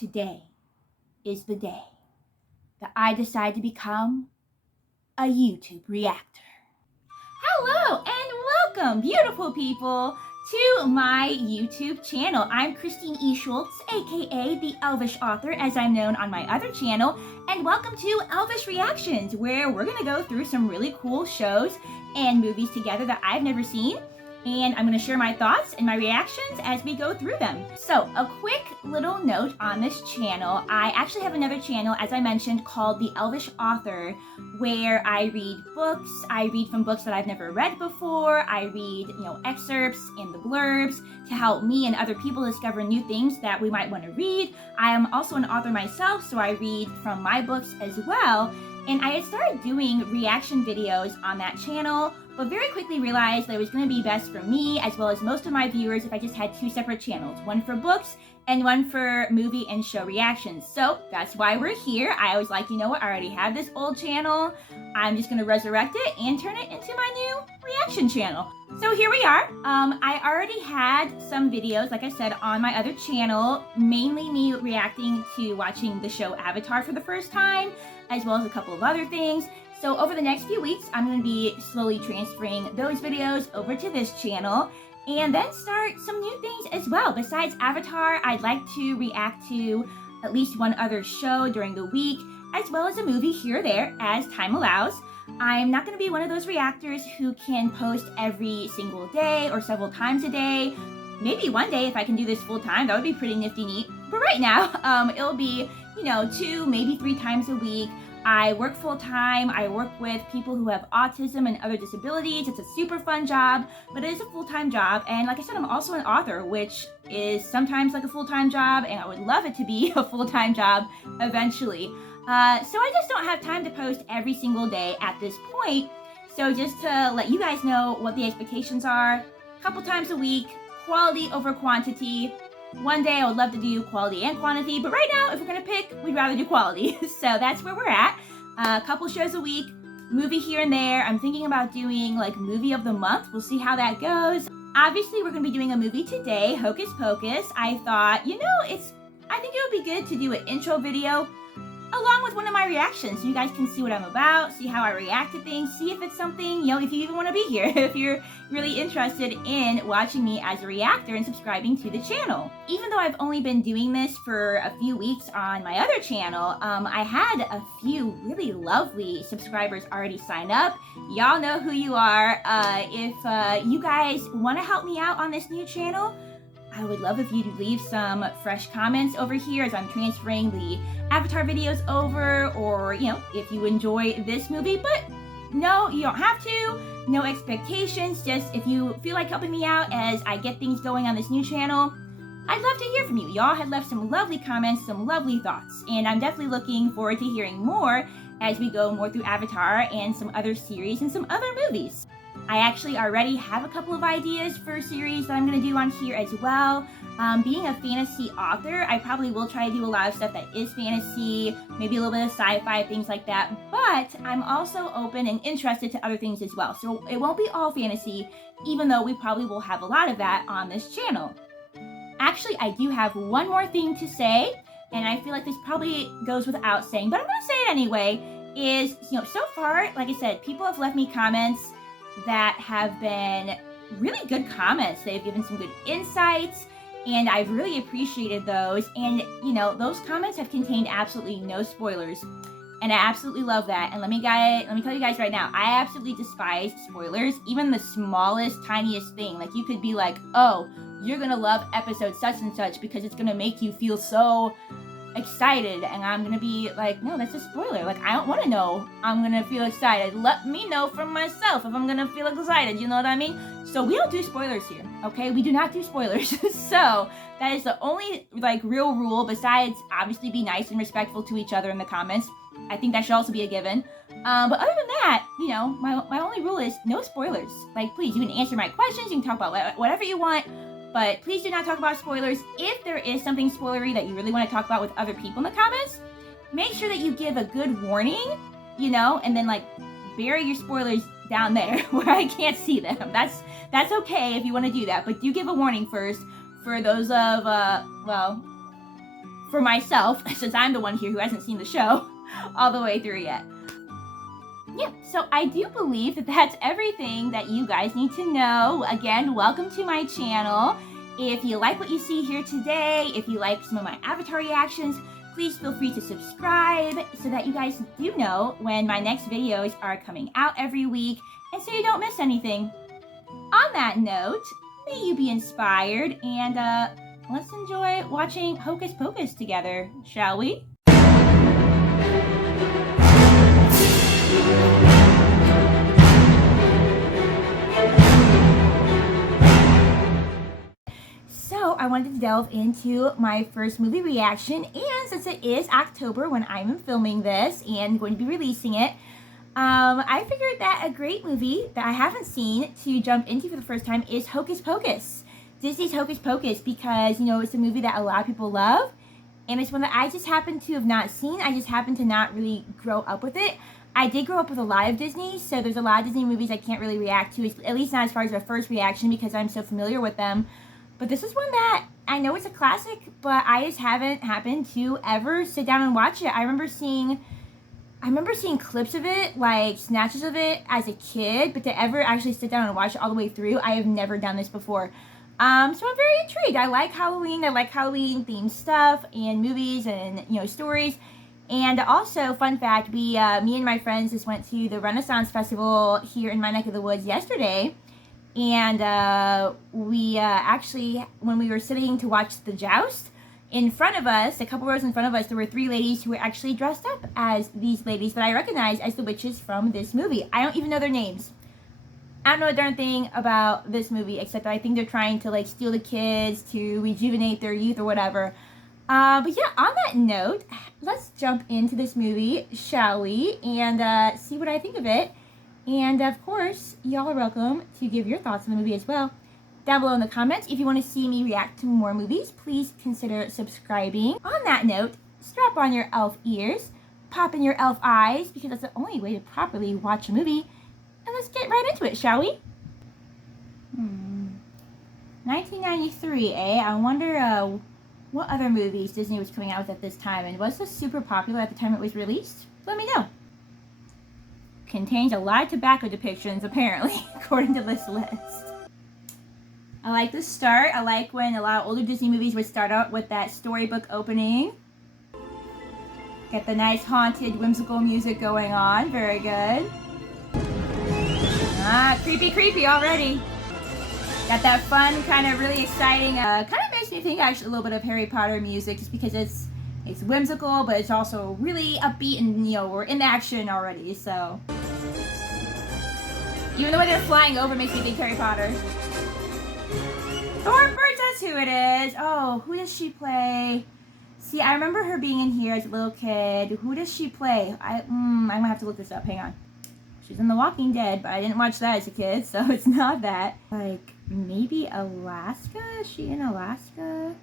Today is the day that I decide to become a YouTube reactor. Hello and welcome, beautiful people, to my YouTube channel. I'm Christine E. Schulze, aka the Elvish Author, as I'm known on my other channel, and welcome to Elvish Reactions, where we're gonna go through some really cool shows and movies together that I've never seen, and I'm gonna share my thoughts and my reactions as we go through them. So, a quick little note on this channel. I actually have another channel, as I mentioned, called the Elvish Author, where I read books. I read from books that I've never read before. I read, excerpts and the blurbs to help me and other people discover new things that we might want to read. I am also an author myself, so I read from my books as well. And I had started doing reaction videos on that channel, but very quickly realized that it was going to be best for me, as well as most of my viewers, if I just had two separate channels, one for books and one for movie and show reactions. So that's why we're here. I was like, you know what, I already have this old channel. I'm just going to resurrect it and turn it into my new reaction channel. So here we are. I already had some videos, like I said, on my other channel, mainly me reacting to watching the show Avatar for the first time, as well as a couple of other things. So over the next few weeks, I'm going to be slowly transferring those videos over to this channel and then start some new things as well. Besides Avatar, I'd like to react to at least one other show during the week, as well as a movie here or there as time allows. I'm not going to be one of those reactors who can post every single day or several times a day. Maybe one day if I can do this full time, that would be pretty nifty neat. But right now, it'll be, 2, maybe 3 times a week. I work full time. I work with people who have autism and other disabilities. It's a super fun job, but it is a full-time job. And like I said, I'm also an author, which is sometimes like a full-time job, and I would love it to be a full-time job eventually. So I just don't have time to post every single day at this point. So just to let you guys know what the expectations are, a couple times a week, quality over quantity. One day I would love to do quality and quantity, but right now, if we're gonna pick, we'd rather do quality. So that's where we're at. A couple shows a week, movie here and there. I'm thinking about doing like movie of the month. We'll see how that goes. Obviously, we're gonna be doing a movie today, Hocus Pocus. I thought, I think it would be good to do an intro video along with one of my reactions, so you guys can see what I'm about, see how I react to things, see if it's something, if you even want to be here, if you're really interested in watching me as a reactor and subscribing to the channel. Even though I've only been doing this for a few weeks on my other channel, I had a few really lovely subscribers already sign up. Y'all know who you are. If you guys want to help me out on this new channel, I would love if you'd leave some fresh comments over here as I'm transferring the Avatar videos over, or, if you enjoy this movie. But no, you don't have to. No expectations. Just if you feel like helping me out as I get things going on this new channel, I'd love to hear from you. Y'all had left some lovely comments, some lovely thoughts, and I'm definitely looking forward to hearing more as we go more through Avatar and some other series and some other movies. I actually already have a couple of ideas for a series that I'm going to do on here as well. Being a fantasy author, I probably will try to do a lot of stuff that is fantasy, maybe a little bit of sci-fi, things like that. But I'm also open and interested to other things as well. So it won't be all fantasy, even though we probably will have a lot of that on this channel. Actually, I do have one more thing to say, and I feel like this probably goes without saying, but I'm going to say it anyway, is, so far, like I said, people have left me comments that have been really good comments. They've given some good insights, and I've really appreciated those. And those comments have contained absolutely no spoilers, and I absolutely love that. And let me tell you guys right now, I absolutely despise spoilers. Even the smallest, tiniest thing, like you could be like, oh, you're gonna love episode such and such because it's gonna make you feel so excited, and I'm gonna be like, no, that's a spoiler. Like, I don't want to know I'm gonna feel excited. Let me know for myself if I'm gonna feel excited, you know what I mean? So we don't do spoilers here, okay? We do not do spoilers. So that is the only real rule, besides obviously be nice and respectful to each other in the comments. I think that should also be a given. But other than that, my only rule is no spoilers. Like, please, you can answer my questions, you can talk about whatever you want, but please do not talk about spoilers. If there is something spoilery that you really want to talk about with other people in the comments, make sure that you give a good warning, and then bury your spoilers down there where I can't see them. That's okay if you want to do that, but do give a warning first for those of for myself, since I'm the one here who hasn't seen the show all the way through yet. Yeah, so I do believe that that's everything that you guys need to know. Again, welcome to my channel. If you like what you see here today, if you like some of my Avatar reactions, please feel free to subscribe so that you guys do know when my next videos are coming out every week and so you don't miss anything. On that note, may you be inspired and let's enjoy watching Hocus Pocus together, shall we? So I wanted to delve into my first movie reaction, and since it is October when I'm filming this and going to be releasing it, I figured that a great movie that I haven't seen to jump into for the first time is Hocus Pocus. Disney's Hocus Pocus, because, you know, it's a movie that a lot of people love, and it's one that I just happen to have not seen. I just happen to not really grow up with it. I did grow up with a lot of Disney, so there's a lot of Disney movies I can't really react to, at least not as far as a first reaction because I'm so familiar with them. But this is one that I know it's a classic, but I just haven't happened to ever sit down and watch it. I remember seeing clips of it, like snatches of it as a kid, but to ever actually sit down and watch it all the way through, I have never done this before. So I'm very intrigued. I like Halloween themed stuff and movies and, you know, stories. And also, fun fact, me and my friends just went to the Renaissance Festival here in my neck of the woods yesterday. And we actually, when we were sitting to watch the joust, in front of us, a couple rows in front of us, there were 3 ladies who were actually dressed up as these ladies that I recognize as the witches from this movie. I don't even know their names. I don't know a darn thing about this movie, except I think they're trying to, like, steal the kids to rejuvenate their youth or whatever. But yeah, on that note, let's jump into this movie, shall we? And see what I think of it. And of course, y'all are welcome to give your thoughts on the movie as well down below in the comments. If you want to see me react to more movies, please consider subscribing. On that note, strap on your elf ears, pop in your elf eyes, because that's the only way to properly watch a movie. And let's get right into it, shall we? 1993, eh? I wonder what other movies Disney was coming out with at this time, and was this super popular at the time it was released? Let me know. Contains a lot of tobacco depictions, apparently, according to this list. I like the start. I like when a lot of older Disney movies would start out with that storybook opening. Get the nice haunted, whimsical music going on. Very good. Ah, creepy already. Got that fun, kind of really exciting, kind of makes me think actually a little bit of Harry Potter music, just because it's whimsical, but it's also really upbeat, and, you know, we're in action already, so. Even the way they're flying over makes me think Harry Potter. Thornbird, that's who it is. Oh, who does she play? See, I remember her being in here as a little kid. Who does she play? I'm gonna have to look this up. Hang on. She's in The Walking Dead, but I didn't watch that as a kid, so it's not that. Like, maybe Alaska? Is she in Alaska?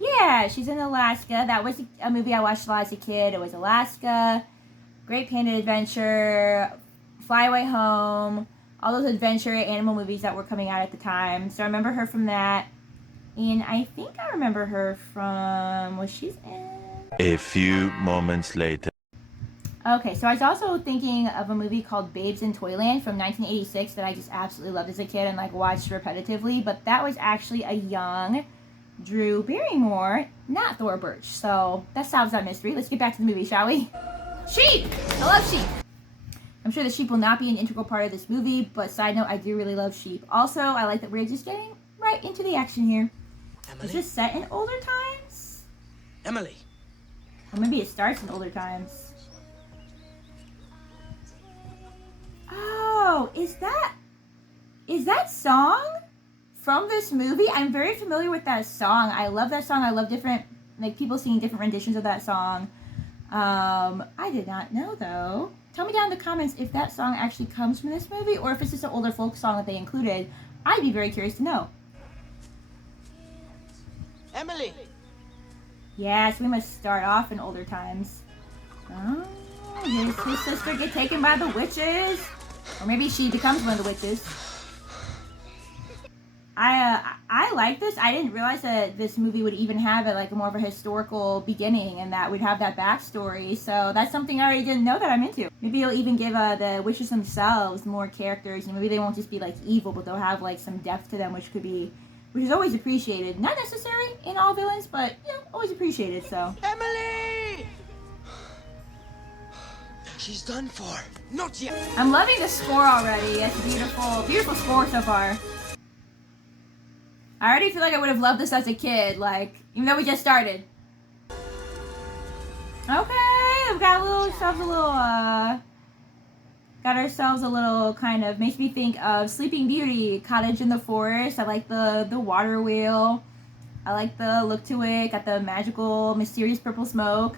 Yeah, she's in Alaska. That was a movie I watched a lot as a kid. It was Alaska, Great Panda Adventure, Fly Away Home, all those adventure animal movies that were coming out at the time. So I remember her from that. And I think I remember her from, was she in? A few moments later. Okay, so I was also thinking of a movie called Babes in Toyland from 1986 that I just absolutely loved as a kid and, like, watched repetitively. But that was actually a young Drew Barrymore, not Thor Birch. So that solves that mystery. Let's get back to the movie, shall we? Sheep! I love sheep! I'm sure the sheep will not be an integral part of this movie, but side note, I do really love sheep. Also, I like that we're just getting right into the action here. Emily? Is this set in older times? Emily. Or maybe it starts in older times. Oh, is that song from this movie? I'm very familiar with that song. I love that song. I love different, like, people singing different renditions of that song. I did not know, though. Tell me down in the comments if that song actually comes from this movie or if it's just an older folk song that they included. I'd be very curious to know. Emily. Yes, we must start off in older times. Oh, does his sister get taken by the I maybe she becomes one of the witches. I I like this. I didn't realize that this movie would even have like more of a historical beginning and that we'd have that backstory. So that's something I already didn't know that I'm into. Maybe it'll even give the witches themselves more characters, and maybe they won't just be like evil, but they'll have like some depth to them, which is always appreciated. Not necessary in all villains, but always appreciated. So Emily! She's done for. Not yet. I'm loving the score already. It's beautiful, beautiful score so far. I already feel like I would have loved this as a kid, like, even though we just started. Okay, we've got ourselves a little kind of, makes me think of Sleeping Beauty, Cottage in the Forest. I like the water wheel. I like the look to it, got the magical, mysterious purple smoke.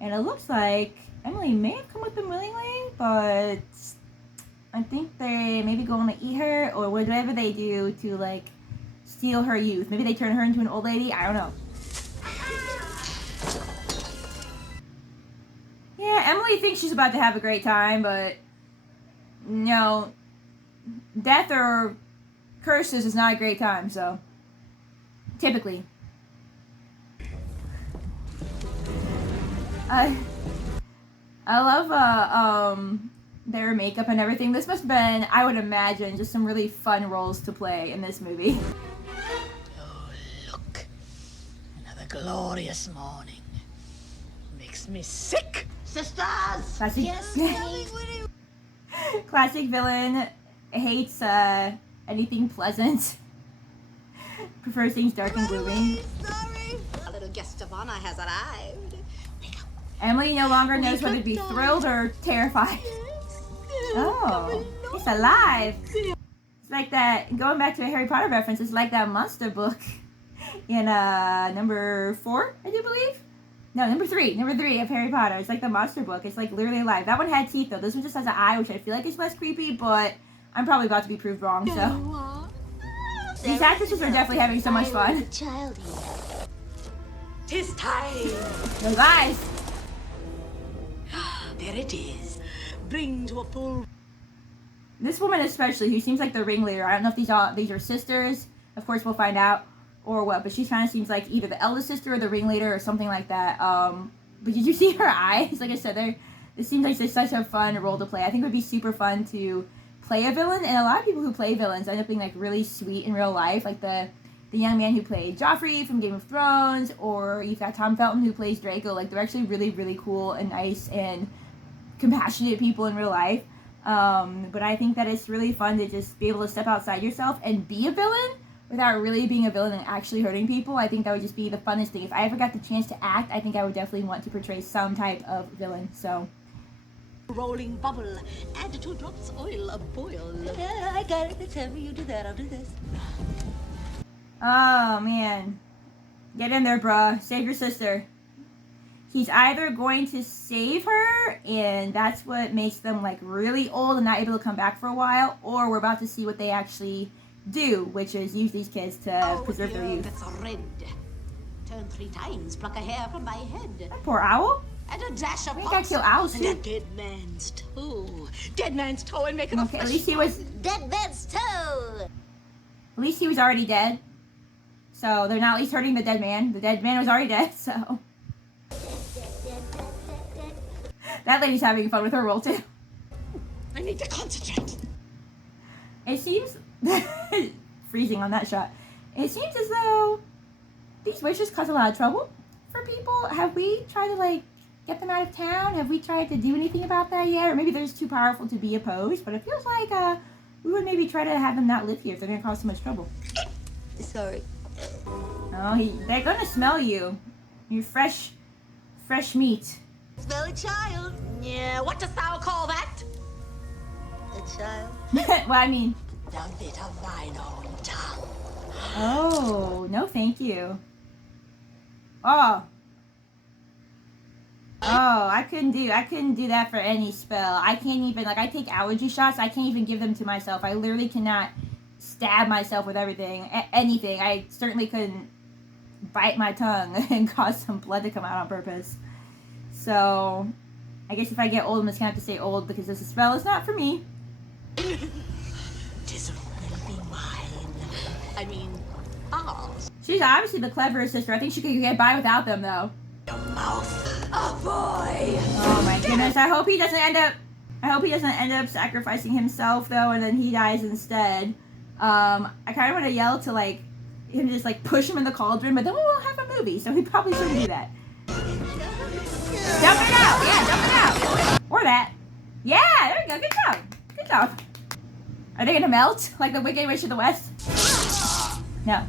And it looks like Emily may have come with them willingly, but I think they maybe going to eat her or whatever they do to, like, steal her youth. Maybe they turn her into an old lady. I don't know. Yeah, Emily thinks she's about to have a great time, but no, death or curses is not a great time, so typically. I love their makeup and everything. This must have been, I would imagine, just some really fun roles to play in this movie. Glorious morning. Makes me sick. Sisters! Classic. Yes, Classic villain. Hates anything pleasant. Prefers things dark and gloomy. Sorry. A little guest of honor has arrived. Emily no longer knows whether to be thrilled or terrified. Oh, it's alive. It's like that, going back to a Harry Potter reference, it's like that monster book in number 4, I do believe. No, number 3 of Harry Potter. It's like the monster book. It's like literally alive. That one had teeth though. This one just has an eye, which I feel like is less creepy, but I'm probably about to be proved wrong, so. These actresses are definitely having so much fun. Tis time. Those eyes. There it is. Bring to a full. This woman especially, who seems like the ringleader. I don't know if these are sisters. Of course, we'll find out. Or what, but she kind of seems like either the eldest sister or the ringleader or something like that. But did you see her eyes? Like I said, it seems like it's such a fun role to play. I think it would be super fun to play a villain, and a lot of people who play villains end up being like really sweet in real life, like the young man who played Joffrey from Game of Thrones, or you've got Tom Felton who plays Draco. Like, they're actually really, really cool and nice and compassionate people in real life. But I think that it's really fun to just be able to step outside yourself and be a villain without really being a villain and actually hurting people. I think that would just be the funnest thing. If I ever got the chance to act, I think I would definitely want to portray some type of villain. So, Rolling bubble. Add 2 drops oil of boil. Yeah, I got it. Tell me you do that. I'll do this. oh man, get in there, bruh. Save your sister. He's either going to save her, and that's what makes them like really old and not able to come back for a while, or we're about to see what they actually do, which is use these kids to preserve their youth. That's red. Turn 3 times, pluck a hair from my head. That poor owl. And a dash of We gotta kill owls and a too. dead man's toe. Dead man's toe and make it Okay, at least he was. Dead man's toe. At least he was already dead. So they're not at least hurting the dead man. The dead man was already dead. So that lady's having fun with her role too. I need to concentrate. It seems freezing on that shot. It seems as though these witches cause a lot of trouble for people. Have we tried to like get them out of town? Have we tried to do anything about that yet? Or maybe they're just too powerful to be opposed. But it feels like we would maybe try to have them not live here if they're gonna cause so much trouble. Sorry. No, they're gonna smell you. You're fresh meat. Smelly child. Yeah, what dost thou call that? A child. Well, I mean. The bit of thine own tongue. Oh, no thank you. Oh, I couldn't do that for any spell. I can't even, like, I take allergy shots. I can't even give them to myself. I literally cannot stab myself with anything. I certainly couldn't bite my tongue and cause some blood to come out on purpose. So, I guess if I get old, I'm just gonna have to stay old because this spell is not for me. 'Tis really mine. I mean, ours. She's obviously the cleverest sister. I think she could get by without them, though. Your mouth. Oh, boy. Oh, my goodness. I hope he doesn't end up sacrificing himself, though, and then he dies instead. I kind of want to yell to, like, him to just, like, push him in the cauldron, but then we won't have a movie, so he probably shouldn't do that. Dump it out! Yeah, dump it out! Or that. Yeah, there we go. Good job. Good job. Are they gonna melt? Like the Wicked Witch of the West? No.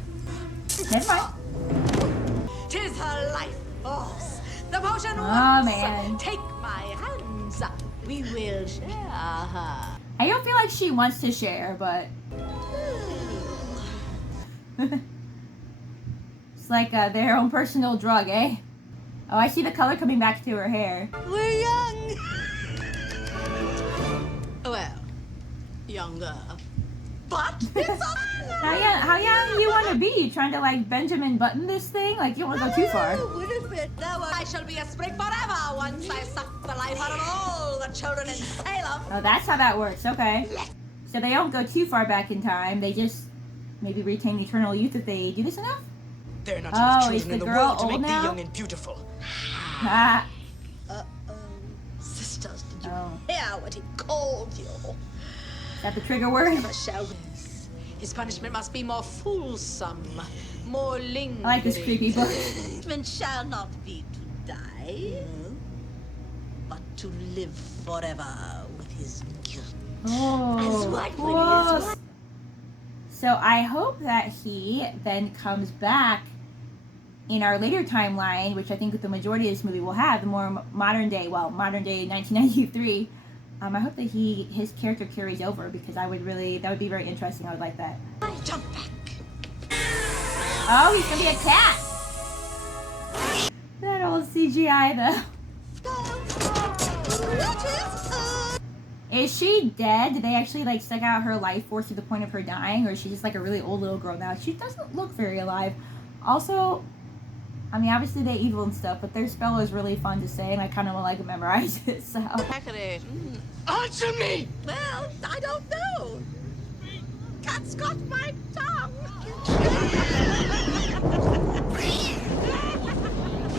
Never mind. 'Tis her life force. The potion Oh, man. Take my hands. We will share her. I don't feel like she wants to share, but... It's like their own personal drug, eh? Oh, I see the color coming back to her hair. We're young. Well, younger. But it's How young you want to be? You trying to like Benjamin Button this thing? Like you don't want to go too far. I shall be a sprig forever once I suck the life out of all the children in Salem. Oh, that's how that works. Okay. So they don't go too far back in time. They just maybe retain eternal youth if they do this enough. There are not Oh, enough is children the in the girl world to old make now? thee young and beautiful. Ah. Sisters, did you Oh. hear what he called you? Is that the trigger word? Never shall we. His punishment must be more fulsome, more lingering. I like this creepy book. Punishment shall not be to die, but to live forever with his guilt. Oh. As what when he whoa. is what? So I hope that he then comes back in our later timeline, which I think the majority of this movie will have, the more modern day 1993. I hope that his character carries over because that would be very interesting. I would like that. I jump back. Oh, he's gonna be a cat. That old CGI though. Is she dead? Did they actually like suck out her life force to the point of her dying, or is she just like a really old little girl now? She doesn't look very alive. Also, I mean, obviously they're evil and stuff, but their spell is really fun to say, and I kind of want to like memorize it. So. Answer me! Well, I don't know. Cat's got my tongue.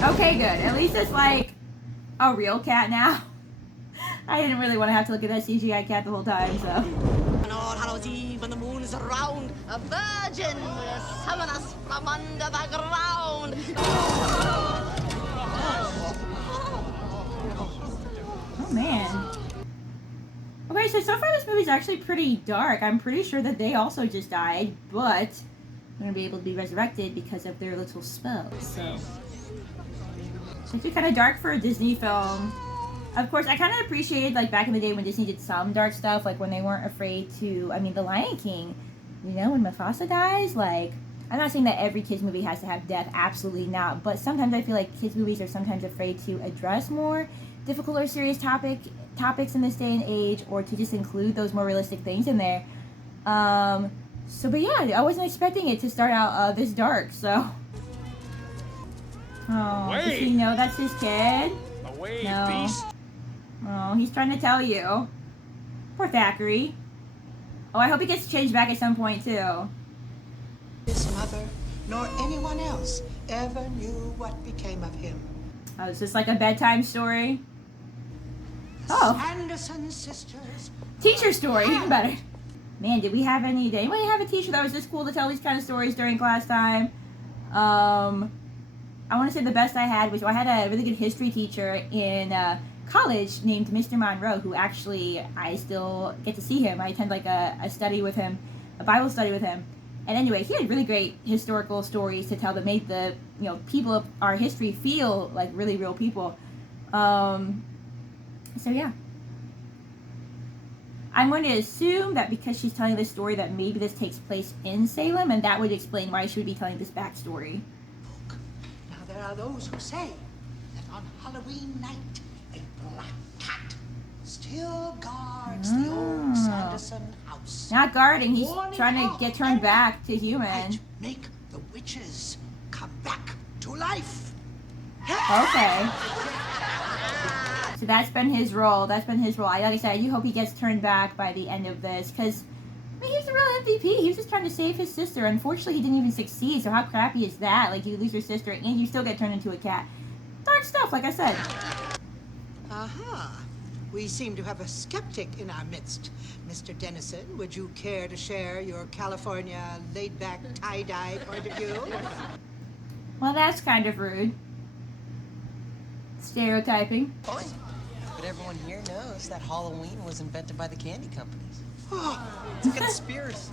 Okay, good. At least it's like a real cat now. I didn't really want to have to look at that CGI cat the whole time, so. On All Hallows Eve, when the moon is round, a virgin will summon us from under the ground. Oh, man. Okay, so far this movie's actually pretty dark. I'm pretty sure that they also just died, but they're going to be able to be resurrected because of their little spells, so. It's actually kind of dark for a Disney film. Of course, I kind of appreciated, like, back in the day when Disney did some dark stuff, like, when they weren't afraid to, I mean, The Lion King, you know, when Mufasa dies, like, I'm not saying that every kids movie has to have death, absolutely not, but sometimes I feel like kids movies are sometimes afraid to address more difficult or serious topics in this day and age, or to just include those more realistic things in there. But yeah, I wasn't expecting it to start out this dark, so. Oh, does he know that's his kid? Away, No. beast! Oh, he's trying to tell you. Poor Thackeray. Oh, I hope he gets changed back at some point, too. His mother, nor anyone else, ever knew what became of him. Oh, is this like a bedtime story? Oh, Sanderson Sisters. teacher story, even better. Man, did anybody have a teacher that was this cool to tell these kind of stories during class time? I want to say the best I had was, I had a really good history teacher in college named Mr. Monroe, who actually, I still get to see him. I attend like a study with him, a Bible study with him. And anyway, he had really great historical stories to tell that made the, you know, people of our history feel like really real people. So yeah. I'm going to assume that because she's telling this story that maybe this takes place in Salem, and that would explain why she would be telling this backstory. Now there are those who say that on Halloween night, a black cat still guards the old Sanderson house. Not guarding, he's Warning trying to all get turned back to human. might make the witches come back to life. Okay. So that's been his role. Like I said, I do hope he gets turned back by the end of this, because mean, he was a real MVP. He was just trying to save his sister. Unfortunately, he didn't even succeed. So how crappy is that? Like, you lose your sister and you still get turned into a cat. Dark stuff, like I said. Aha. We seem to have a skeptic in our midst. Mr. Dennison, would you care to share your California laid-back tie-dye point of view? Well, that's kind of rude. Stereotyping. Fine. But everyone here knows that Halloween was invented by the candy companies. It's a conspiracy.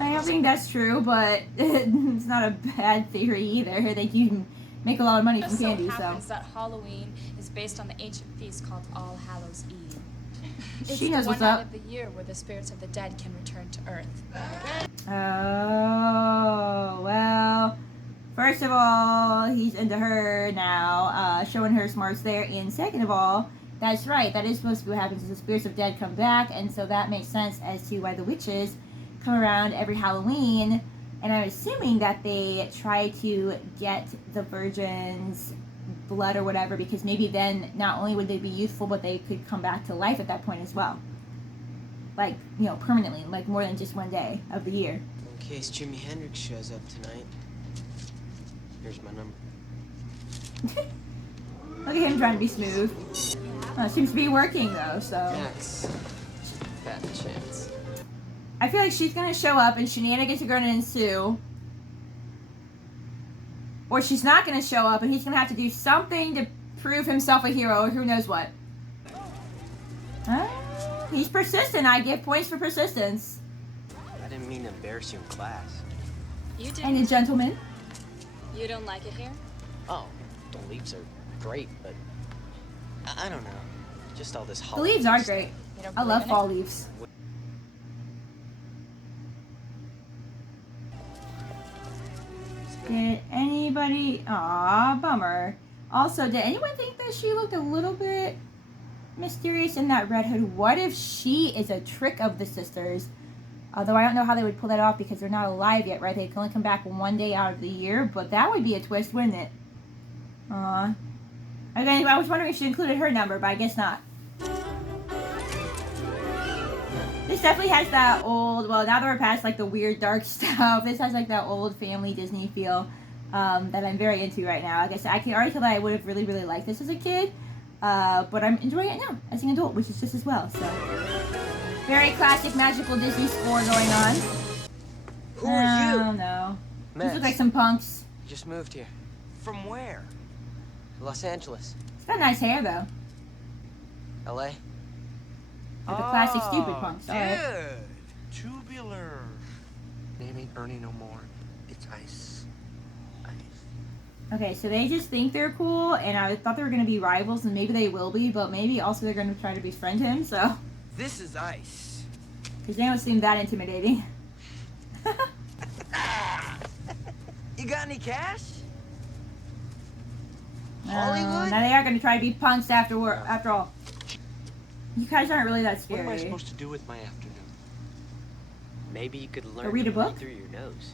I don't think that's true, but it's not a bad theory either. They do make a lot of money from candy, so. It so. happens that Halloween is based on the ancient feast called All Hallows Eve. It's She knows the what's one up. night of the year where the spirits of the dead can return to Earth. Oh, well, first of all, he's into her now, showing her smarts there, and second of all, that's right, that is supposed to be what happens, is the spirits of dead come back, and so that makes sense as to why the witches come around every Halloween, and I'm assuming that they try to get the virgin's blood or whatever, because maybe then not only would they be youthful, but they could come back to life at that point as well. Like, you know, permanently, like more than just one day of the year. In case Jimi Hendrix shows up tonight, here's my number. Look at him trying to be smooth. Seems to be working though, so. Max, bad chance. I feel like she's gonna show up and shenanigans are gonna ensue. Or she's not gonna show up and he's gonna have to do something to prove himself a hero or who knows what. He's persistent. I give points for persistence. I didn't mean to embarrass you in class. You did. And a gentleman. You don't like it here? Oh, the leaves are great, but I don't know. Just all this The Halloween leaves are stuff. great. You don't I love believe in fall it? leaves. Did anybody... Aw, bummer. Also, did anyone think that she looked a little bit mysterious in that red hood? What if she is a trick of the sisters? Although I don't know how they would pull that off because they're not alive yet, right? They can only come back one day out of the year, but that would be a twist, wouldn't it? Aw. Again, I was wondering if she included her number, but I guess not. This definitely has that old, well, now that we're past like the weird dark stuff, this has like that old family Disney feel that I'm very into right now. Like I said, I can already tell that I would have really, really liked this as a kid, but I'm enjoying it now as an adult, which is just as well, so. Very classic magical Disney score going on. Who are you? I don't know. These Max, look like some punks. just moved here. From where? Los Angeles. It's got nice hair though. LA? Like the classic stupid punks. Alright. Tubular. Name ain't Ernie no more. It's Ice. Ice. Okay, so they just think they're cool, and I thought they were going to be rivals, and maybe they will be, but maybe also they're going to try to befriend him, so. This is Ice. Because they don't seem that intimidating. You got any cash? Now Hollywood? they are going to try to be punks after all. You guys aren't really that What scary. am I supposed to do with my afternoon? Maybe you could learn read a to breathe book? through your nose.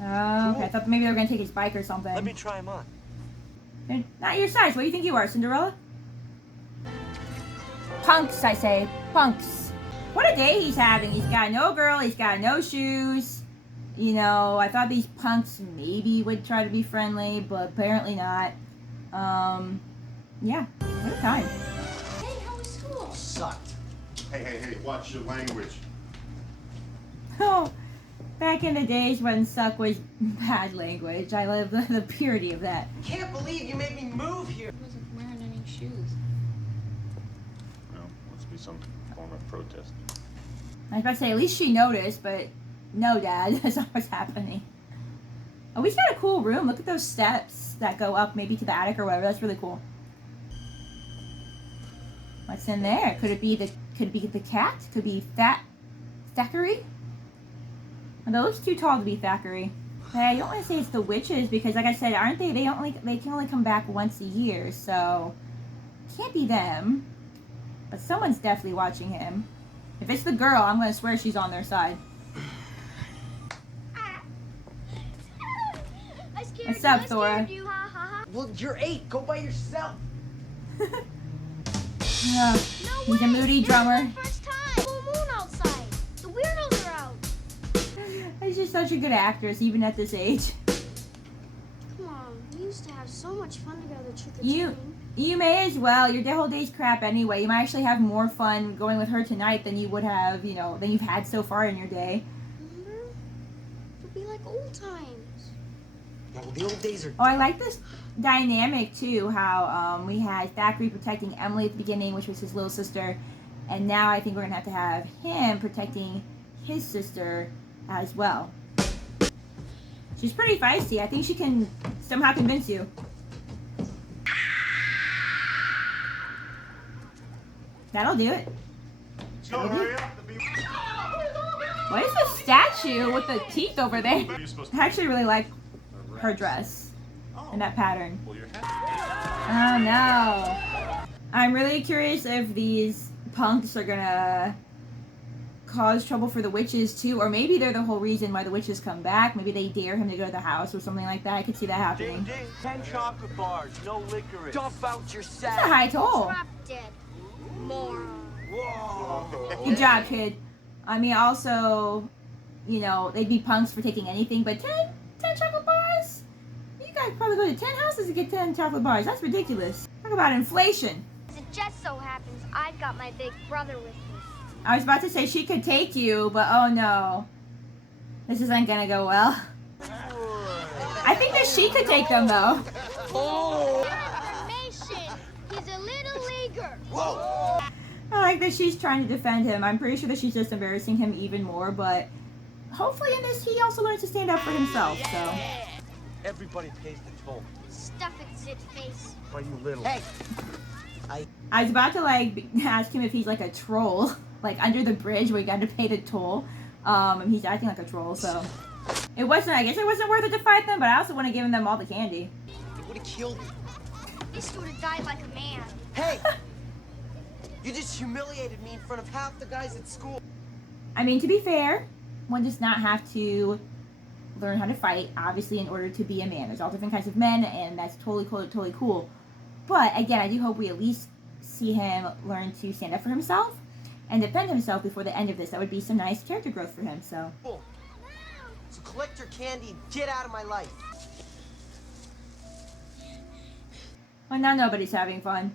Oh, okay. I thought maybe they were going to take his bike or something. Let me try him on. They're not your size. What do you think you are, Cinderella? Punks, I say. Punks. What a day he's having. He's got no girl. He's got no shoes. You know, I thought these punks maybe would try to be friendly, but apparently not. Yeah. What a time. Hey, how was school? Sucked. Hey, watch your language. Oh, back in the days when suck was bad language. I love the purity of that. Can't believe you made me move here. I wasn't wearing any shoes. No, must be some form of protest. I was about to say, at least she noticed, but no, Dad, that's not what's happening. Oh, he's got a cool room. Look at those steps that go up maybe to the attic or whatever. That's really cool. What's in there? Could it be the cat? Could be Thackeray? Well, that looks too tall to be Thackeray. But I don't want to say it's the witches because, like I said, aren't they? They can only come back once a year, so can't be them. But someone's definitely watching him. If it's the girl, I'm gonna swear she's on their side. What's up, Thora? Well, you're 8. Go by yourself. He's a moody drummer. First time. Full moon outside. The weirdos are out. just such a good actress, even at this age. Come on, we used to have so much fun together trick-or-treating. You may as well. Your whole day's crap anyway. You might actually have more fun going with her tonight than you would have, than you've had so far in your day. Remember? It'll be like old times. Yeah, well, the old days are... Oh, I like this dynamic, too, how we had Thackeray protecting Emily at the beginning, which was his little sister, and now I think we're going to have him protecting his sister as well. She's pretty feisty. I think she can somehow convince you. That'll do it. So hurry up. What is this statue with the teeth over there? I actually really like her dress and that pattern. Oh no. I'm really curious if these punks are gonna cause trouble for the witches too, or maybe they're the whole reason why the witches come back. Maybe they dare him to go to the house or something like that. I could see that happening. 10 chocolate bars, no licorice. Dump out your That's a sack. high toll. Drop dead. Moron. Whoa. Good job, kid. I mean, also, they'd be punks for taking anything, but 10 chocolate bars? You guys probably go to 10 houses to get 10 chocolate bars. That's ridiculous. Talk about inflation. It just so happens I've got my big brother with me. I was about to say she could take you, but oh no. This isn't gonna go well. I think that she could take them, though. Information. He's a little leaguer. Whoa. I like that she's trying to defend him. I'm pretty sure that she's just embarrassing him even more, but hopefully in this he also learns to stand up for himself, so. Everybody pays the toll. Stuff it, Zit face. Why you little? Hey! I was about to ask him if he's like a troll, like under the bridge where you got to pay the toll. And he's acting like a troll, so. I guess it wasn't worth it to fight them, but I also want to give them all the candy. It would have killed me. At least you would have died like a man. Hey! You just humiliated me in front of half the guys at school. I mean, to be fair, one does not have to learn how to fight, obviously, in order to be a man. There's all different kinds of men, and that's totally cool. But, again, I do hope we at least see him learn to stand up for himself and defend himself before the end of this. That would be some nice character growth for him, so. Cool. So collect your candy and get out of my life. Well, now nobody's having fun.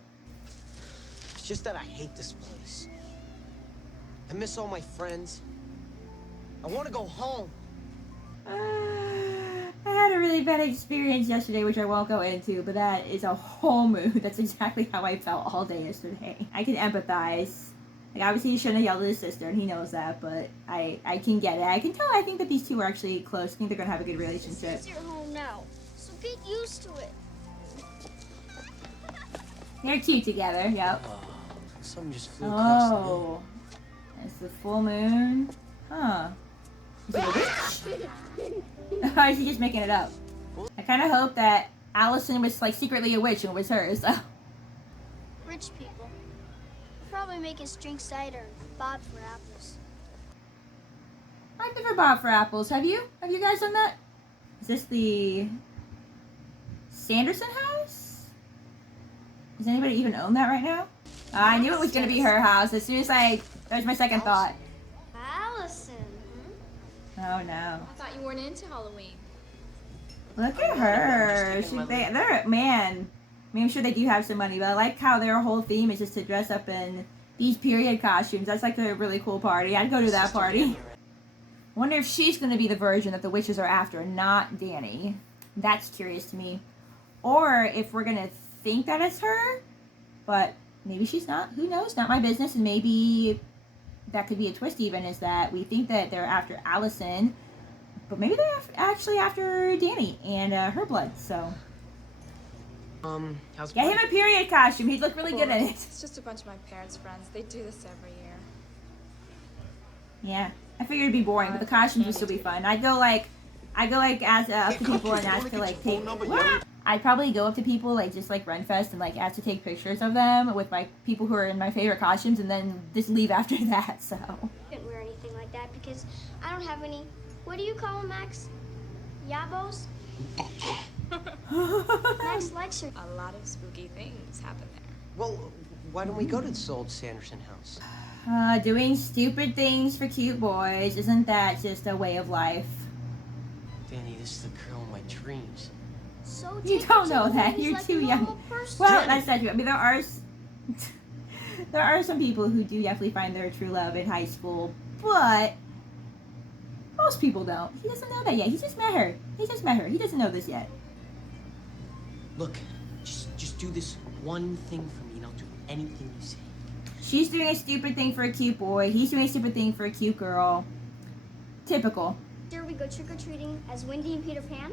It's just that I hate this place. I miss all my friends. I want to go home. I had a really bad experience yesterday, which I won't go into, but that is a whole mood. That's exactly how I felt all day yesterday. I can empathize. Like, obviously, he shouldn't have yelled at his sister, and he knows that, but I can get it. I can tell, I think that these two are actually close. I think they're going to have a good relationship. It's your home now, so get used to it. They're cute together, yep. Something just flew across the moon. Oh, it's the full moon. Huh. Is it a witch? Or is he just making it up? I kind of hope that Allison was like secretly a witch and it was hers. So. Rich people probably make us drink cider and bob for apples. I've never bought for apples. Have you? Have you guys done that? Is this the Sanderson house? Does anybody even own that right now? I knew it was going to be her house. As soon as that was my second thought. Allison. Oh no. I thought you weren't into Halloween. Look at her. They're, man. I mean, I'm sure they do have some money, but I like how their whole theme is just to dress up in these period costumes. That's like a really cool party. I'd go to that party. Wonder if she's going to be the virgin that the witches are after, not Danny. That's curious to me. Or if we're going to think that it's her, but maybe she's not. Who knows? Not my business. And maybe that could be a twist even, is that we think that they're after Allison, but maybe they're actually after Danny and her blood, so. How's Get him a period costume. He'd look really good in it. It's just a bunch of my parents' friends. They do this every year. Yeah. I figured it'd be boring, but the costumes would still be fun. I'd go as up to people and ask to like take. I'd probably go up to people like just like Renfest and like ask to take pictures of them with like people who are in my favorite costumes, and then just leave after that. So. I didn't wear anything like that because I don't have any. What do you call them, Max? Yabos? Max likes her. A lot of spooky things happen there. Well, why don't we go to this old Sanderson house? Doing stupid things for cute boys. Isn't that just a way of life? Danny, this is the girl in my dreams. So You take don't her know to that. movies You're like too a young. normal person. Well, that's not true. I mean, there are some people who do definitely find their true love in high school, but most people don't. He doesn't know that yet. He just met her. He just met her. He doesn't know this yet. Look, just do this one thing for me and I'll do anything you say. She's doing a stupid thing for a cute boy. He's doing a stupid thing for a cute girl. Typical. Here we go trick-or-treating as Wendy and Peter Pan.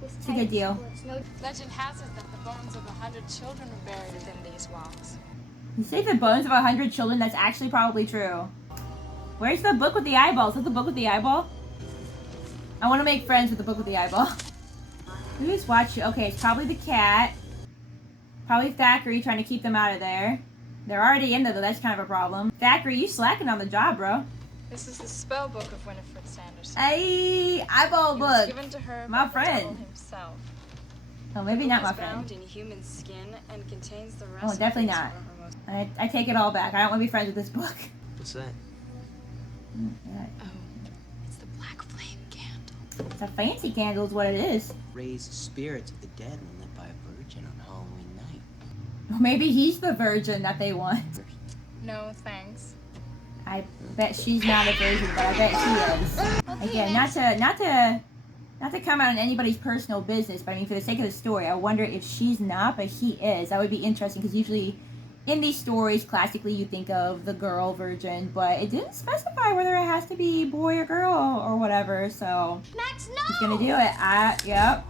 With It's a good deal. splits, no Legend has it that the bones of 100 children were buried within these walls. You say the bones of 100 children, that's actually probably true. Where's the book with the eyeball? Is that the book with the eyeball? I want to make friends with the book with the eyeball. Who is watching? Okay, it's probably the cat. Probably Thackeray trying to keep them out of there. They're already in there, though. That's kind of a problem. Thackeray, you slacking on the job, bro. This is the spell book of Winifred Sanderson. Hey, eyeball It was book. given to her My by the friend. devil himself. Oh, maybe not my It is friend. bound in human skin and contains the Oh, definitely recipes not. for her most- I take it all back. I don't want to be friends with this book. What's that? Oh, it's the black flame candle. It's a fancy candle is what it is. Raise spirits of the dead when lit by a virgin on Halloween night. Or maybe he's the virgin that they want. No, thanks. I bet she's not a virgin, but I bet she is. Again, not to come out on anybody's personal business, but I mean, for the sake of the story, I wonder if she's not, but he is. That would be interesting, because usually in these stories, classically, you think of the girl virgin, but it didn't specify whether it has to be boy or girl or whatever, so Max, no! he's gonna do it. Yep.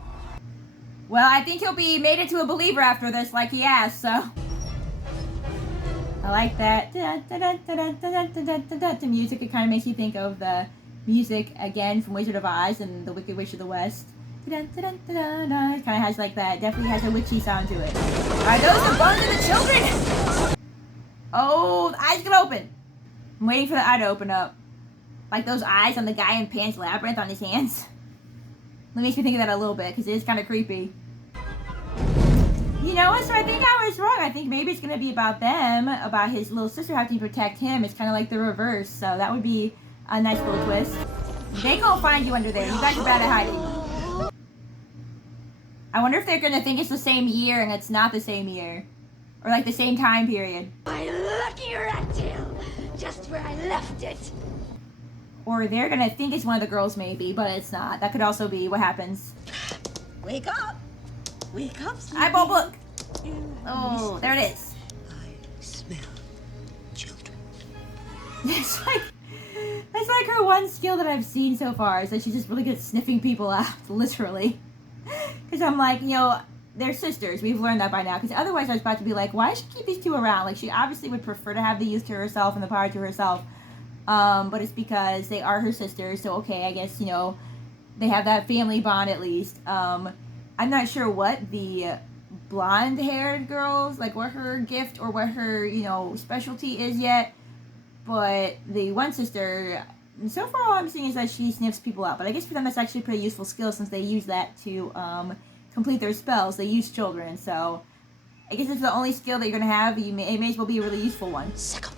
Well, I think he'll be made into a believer after this, like he has, so. I like that. The music, it kind of makes you think of the music again from Wizard of Oz and the Wicked Witch of the West. It kind of has like that, definitely has a witchy sound to it. Are those the bones of the children? Oh, the eyes can open. I'm waiting for the eye to open up. Like those eyes on the guy in Pan's Labyrinth on his hands. That makes me think of that a little bit, because it is kind of creepy. You know what, so I think I was wrong. I think maybe it's going to be about them, about his little sister having to protect him. It's kind of like the reverse, so that would be a nice little twist. They can't find you under there. You guys are bad at hiding. I wonder if they're going to think it's the same year and it's not the same year. Or like the same time period. My lucky rat tail! Just where I left it! Or they're going to think it's one of the girls maybe, but it's not. That could also be what happens. Wake up! Wake up, sleepy. Eyeball book! Oh, there it is. I smell children. It's like her one skill that I've seen so far is that she's just really good at sniffing people out, literally. Because I'm like, you know, they're sisters. We've learned that by now. Because otherwise I was about to be like, why does she keep these two around? Like, she obviously would prefer to have the youth to herself and the power to herself. But it's because they are her sisters. So, okay, I guess, you know, they have that family bond at least. I'm not sure what the blonde-haired girls, like what her gift or what her, you know, specialty is yet. But the one sister, so far all I'm seeing is that she sniffs people out. But I guess for them that's actually a pretty useful skill since they use that to complete their spells. They use children, so I guess it's the only skill that you're going to have. It may as well be a really useful one. Second.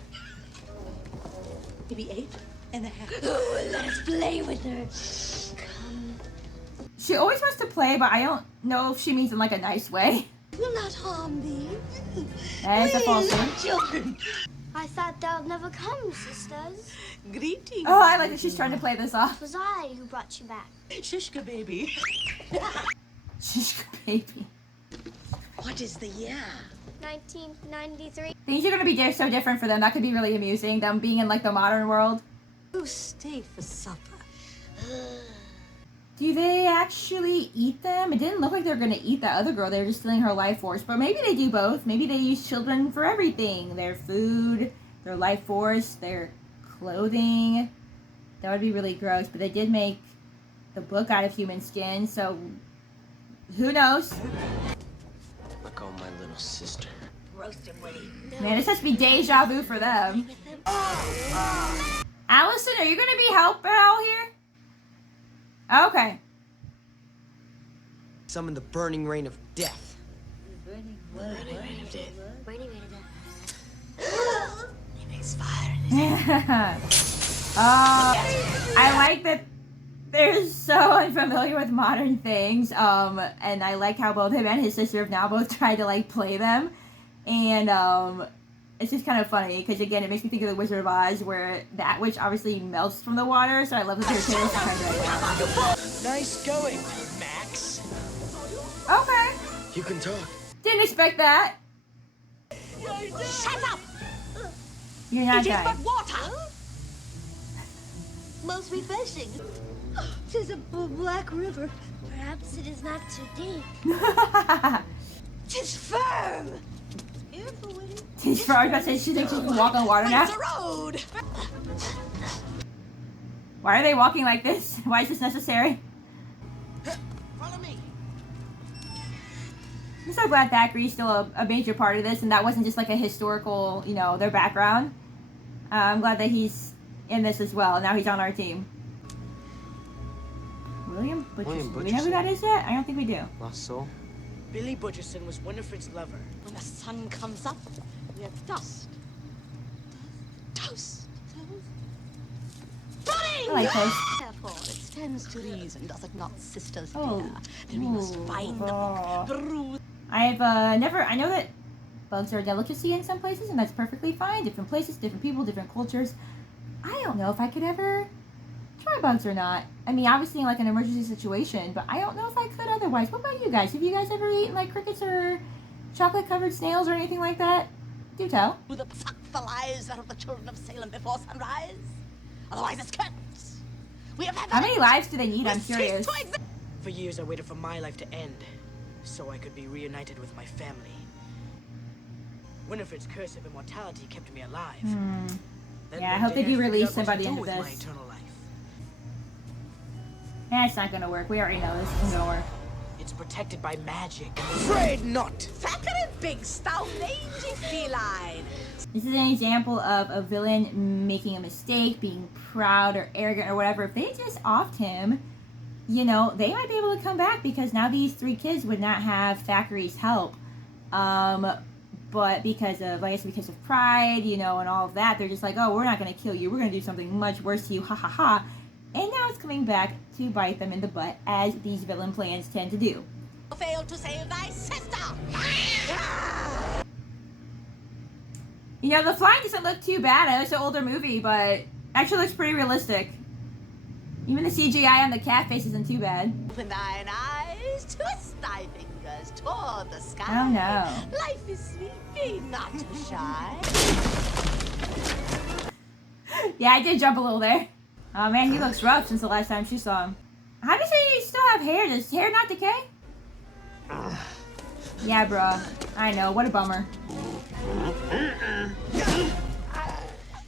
Maybe 8.5. Oh, let us play with her. She always wants to play, but I don't know if she means in like a nice way. Will not harm thee. That is a false one. Children. I thought they'll never come, sisters. Greetings. Oh, I like that she's trying to play this off. It was I who brought you back. Shishka baby. She's a baby. What is the year? 1993. Things are going to be so different for them. That could be really amusing, them being in like the modern world. You stay for supper. Do they actually eat them? It didn't look like they were going to eat that other girl. They were just stealing her life force. But maybe they do both. Maybe they use children for everything. Their food, their life force, their clothing. That would be really gross. But they did make the book out of human skin. So who knows? Look on my little sister. Roast him, Willie. Man, this has to be deja vu for them. Allison, are you going to be helping out here? Okay. Summon the burning rain of death. Burning rain of death. Burning rain of death. He makes fire in his I like that They're so unfamiliar with modern things, and I like how both him and his sister have now both tried to, like, play them, and, it's just kind of funny, because, again, it makes me think of the Wizard of Oz, where that witch obviously melts from the water, so I love that they're trying right now. Nice going, Max. Okay. You can talk. Didn't expect that. Shut up! You're not It is dying. but water! Most refreshing. Tis a black river. Perhaps it is not too deep. Tis firm! Careful with it. She's probably about to say she thinks she can walk on water now. It's a road! Why are they walking like this? Why is this necessary? Follow me. I'm so glad Thackeray's still a major part of this, and that wasn't just like a historical, you know, their background. I'm glad that he's in this as well. Now he's on our team. William Butcherson. Do we know who that is yet? I don't think we do. Lost soul. Billy Butcherson was Winifred's lover. When the sun comes up, we have dust. Toast. I like toast. Therefore, it stands to reason, does it not, sisters Oh. dear, that we must find Oh. the bruise. I know that bugs are a delicacy in some places, and that's perfectly fine. Different places, different people, different cultures. I don't know if I could ever try bugs or not. I mean, obviously in like an emergency situation, but I don't know if I could otherwise. What about you guys? Have you guys ever eaten like crickets or chocolate-covered snails or anything like that? Do tell. Who the fuck the lives out of the children of Salem before sunrise? Otherwise it's curtains. We have had How many lives do they need? I'm ceased curious. to exist. For years, I waited for my life to end, so I could be reunited with my family. Winifred's curse of immortality kept me alive. Then Yeah, I one hope they day do figured release out what to somebody do into with my this. eternal life. It's not gonna work. We already know this isn't gonna work. It's protected by magic. Afraid not. Thackeray, big, stout, mangy feline. This is an example of a villain making a mistake, being proud or arrogant or whatever. If they just offed him, you know, they might be able to come back, because now these 3 kids would not have Thackeray's help. But because of, I guess, because of pride, you know, and all of that, they're just like, oh, we're not going to kill you. We're going to do something much worse to you. Ha ha ha. And now it's coming back to bite them in the butt, as these villain plans tend to do. Failed to save thy sister. You know, the flying doesn't look too bad. It's an older movie, but actually looks pretty realistic. Even the CGI on the cat face isn't too bad. Open thine eyes, twist thy fingers toward the sky. Oh no. Life is sweet, be not too shy. Yeah, I did jump a little there. Oh man, he looks rough since the last time she saw him. How does he still have hair? Does hair not decay? Yeah, bruh. I know, what a bummer.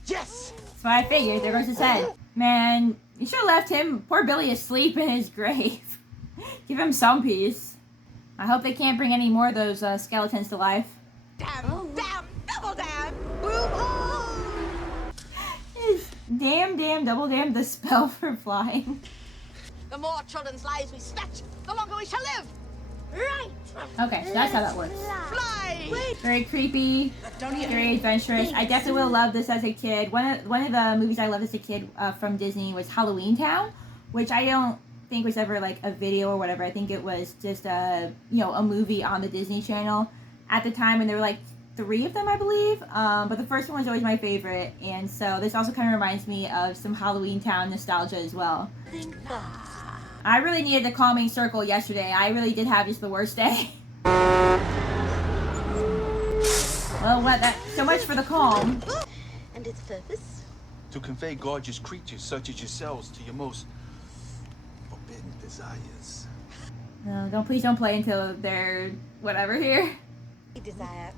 Yes! That's what I figured. There goes his head. Man, you should have left him, poor Billy, asleep in his grave. Give him some peace. I hope they can't bring any more of those skeletons to life. Damn, damn, double damn, boom, oh. Damn, double damn, the spell for flying. The more children's lives we snatch, the longer we shall live. Right. Okay, so that's how that works. Fly. Very creepy, very adventurous. I definitely would have loved this as a kid. One of the movies I loved as a kid from Disney was Halloween Town, which I don't think was ever like a video or whatever. I think it was just a movie on the Disney Channel at the time, and there were like 3 of them, I believe. But the first one was always my favorite, and so this also kind of reminds me of some Halloween Town nostalgia as well. I really needed the calming circle yesterday. I really did have just the worst day. Well, so much for the calm. And its purpose? To convey gorgeous creatures such as yourselves to your most forbidden desires. No, please don't play until they're whatever here. Desire.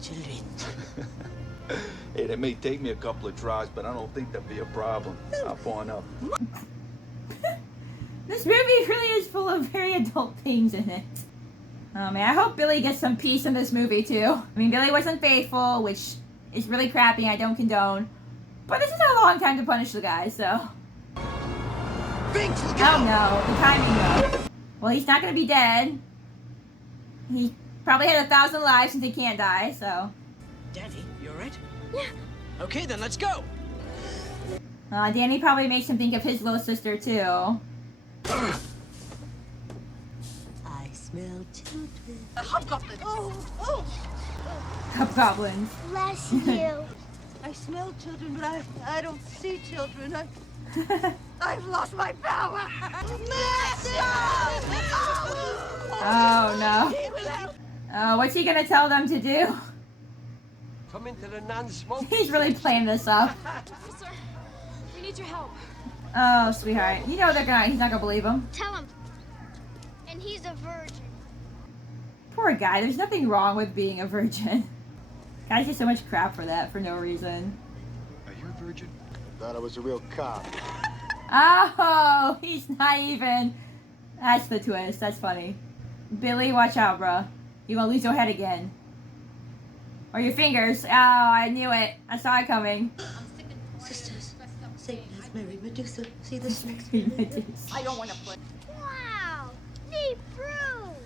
Children. Hey, that may take me a couple of tries, but I don't think that'll be a problem. I'll pawn up. This movie really is full of very adult themes in it. Oh man, I hope Billy gets some peace in this movie too. I mean, Billy wasn't faithful, which is really crappy, I don't condone. But this is a long time to punish the guy, so. Oh no, the timing though. Well, he's not gonna be dead. He probably had 1,000 lives since he can't die, so. Danny, you alright? Yeah. Okay, then let's go. Danny probably makes him think of his little sister too. I smell children. Hobgoblin! Oh! Hobgoblins. Bless you. I smell children, but I don't see children. I've lost my power! Oh no. Oh, what's he gonna tell them to do? Come into the non-smoke. He's really playing this up. Sir, we need your help. Oh, sweetheart. You know he's not gonna believe him. Tell him. And he's a virgin. Poor guy. There's nothing wrong with being a virgin. Guys get so much crap for that for no reason. Are you a virgin? Thought I was a real cop. Oh, he's not even. That's the twist. That's funny. Billy, watch out, bruh. You're gonna lose your head again. Or your fingers. Oh, I knew it. I saw it coming. Sisters, Satan has married Medusa. See this next I don't want to play. Wow. Neat proof.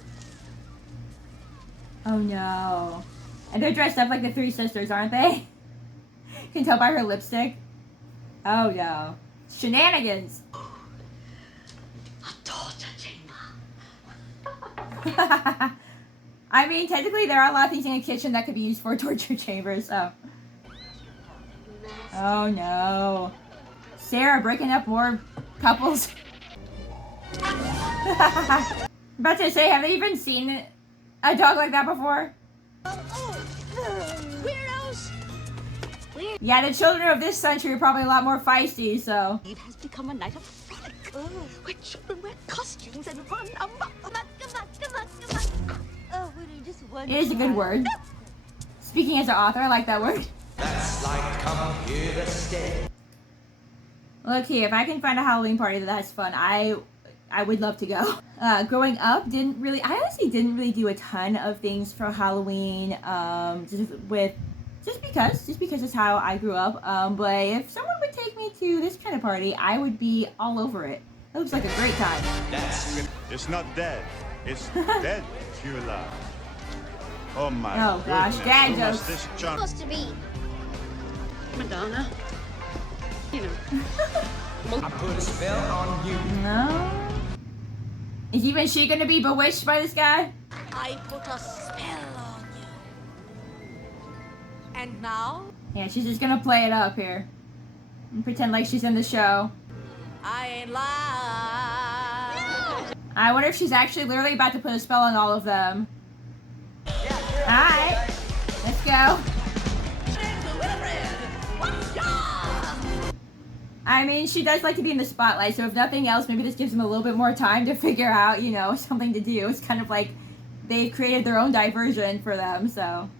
Oh no. And they're dressed up like the three sisters, aren't they? You can tell by her lipstick. Oh no. Shenanigans. A torture chamber. I mean, technically there are a lot of things in a kitchen that could be used for torture chambers, so. Oh no. Sarah breaking up more couples. I'm about to say, have they even seen a dog like that before? Weirdos! Yeah, the children of this century are probably a lot more feisty, so. It has become a night of frolic, where children wear costumes and run amok. Oh, we just It is a good word. Speaking as an author, I like that word. That's like computer stay. Look here, if I can find a Halloween party that's fun, I would love to go. Growing up, I honestly didn't really do a ton of things for Halloween, just because it's how I grew up. But if someone would take me to this kind of party, I would be all over it. It looks like a great time. It's not dead. It's dead, Hula. Oh my Oh gosh, goodness. dad Who must jokes. this junk- Supposed to be. Madonna. You know. I put a spell on you. No. Is even she gonna be bewitched by this guy? I put a spell on you. And now, Yeah, she's just gonna play it up here. And pretend like she's in the show. I ain't lying. I wonder if she's actually literally about to put a spell on all of them. Alright. Let's go. I mean, she does like to be in the spotlight, so if nothing else, maybe this gives them a little bit more time to figure out, something to do. It's kind of like they've created their own diversion for them, so.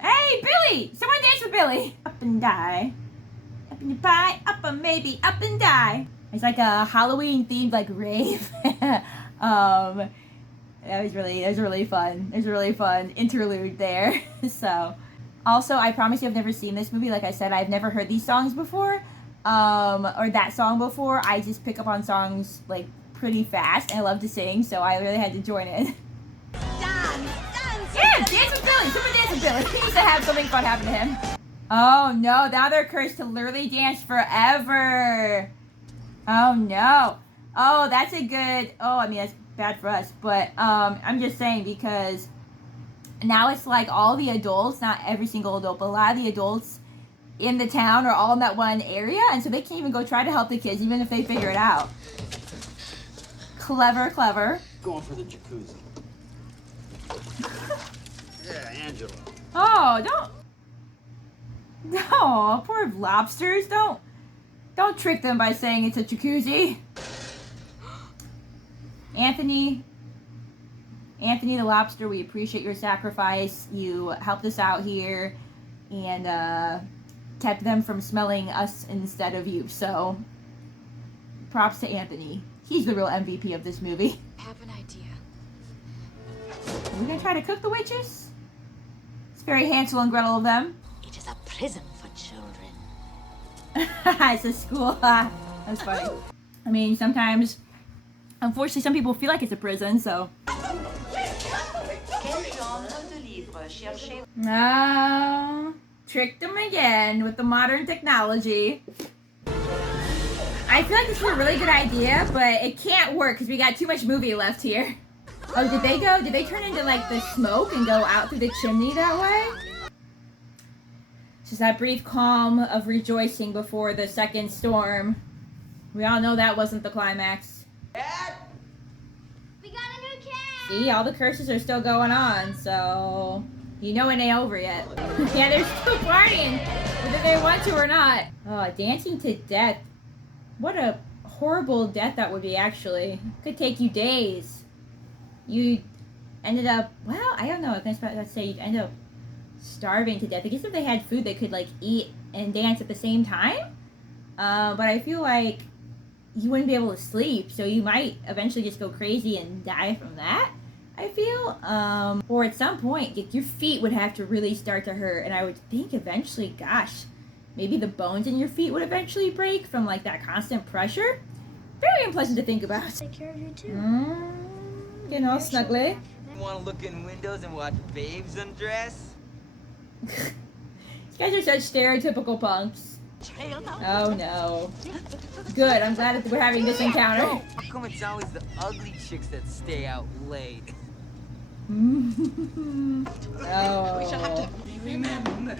Hey, Billy! Someone dance with Billy! Up and die. Up in the pie, up and maybe, up and die. It's like a Halloween themed like rave. That was really fun. There's a really fun interlude there. So, also, I promise you I've never seen this movie. Like I said, I've never heard these songs before, or that song before. I just pick up on songs like pretty fast, and I love to sing, so I really had to join in. Yeah, dance with Billy. Someone dance with Billy. He needs to have something fun happen to him. Oh no! Now they're cursed to literally dance forever. Oh no. Oh, that's a good. Oh, I mean that's bad for us, but I'm just saying because now it's like all the adults, not every single adult, but a lot of the adults in the town are all in that one area, and so they can't even go try to help the kids, even if they figure it out. Clever, clever. Going for the jacuzzi. Yeah, Angela. Oh, don't. No, poor lobsters. Don't trick them by saying it's a jacuzzi. Anthony the lobster, we appreciate your sacrifice. You helped us out here and kept them from smelling us instead of you. So, props to Anthony. He's the real MVP of this movie. I have an idea. Are we gonna try to cook the witches? It's very Hansel and Gretel of them. It is a prison for children. It's a school. That's funny. I mean, sometimes Unfortunately, some people feel like it's a prison, so. No. Tricked them again with the modern technology. I feel like this is a really good idea, but it can't work because we got too much movie left here. Oh, did they turn into like the smoke and go out through the chimney that way? Just that brief calm of rejoicing before the second storm. We all know that wasn't the climax. We got a new cat! See, all the curses are still going on, so you know it ain't over yet. Yeah, they're still partying, whether they want to or not. Oh, dancing to death. What a horrible death that would be, actually. Could take you days. You ended up, well, I don't know. I was about to say you'd end up starving to death. I guess if they had food, they could, like, eat and dance at the same time. But I feel like you wouldn't be able to sleep, so you might eventually just go crazy and die from that, I feel. Or at some point, your feet would have to really start to hurt, and I would think eventually, gosh, maybe the bones in your feet would eventually break from, like, that constant pressure. Very unpleasant to think about. Take care of you, too. Getting all snuggly. You want to look in windows and watch babes undress? These guys are such stereotypical punks. Oh no. Good, I'm glad that we're having this encounter. How come it's always the ugly chicks that stay out late? Oh. We shall have to remember. Now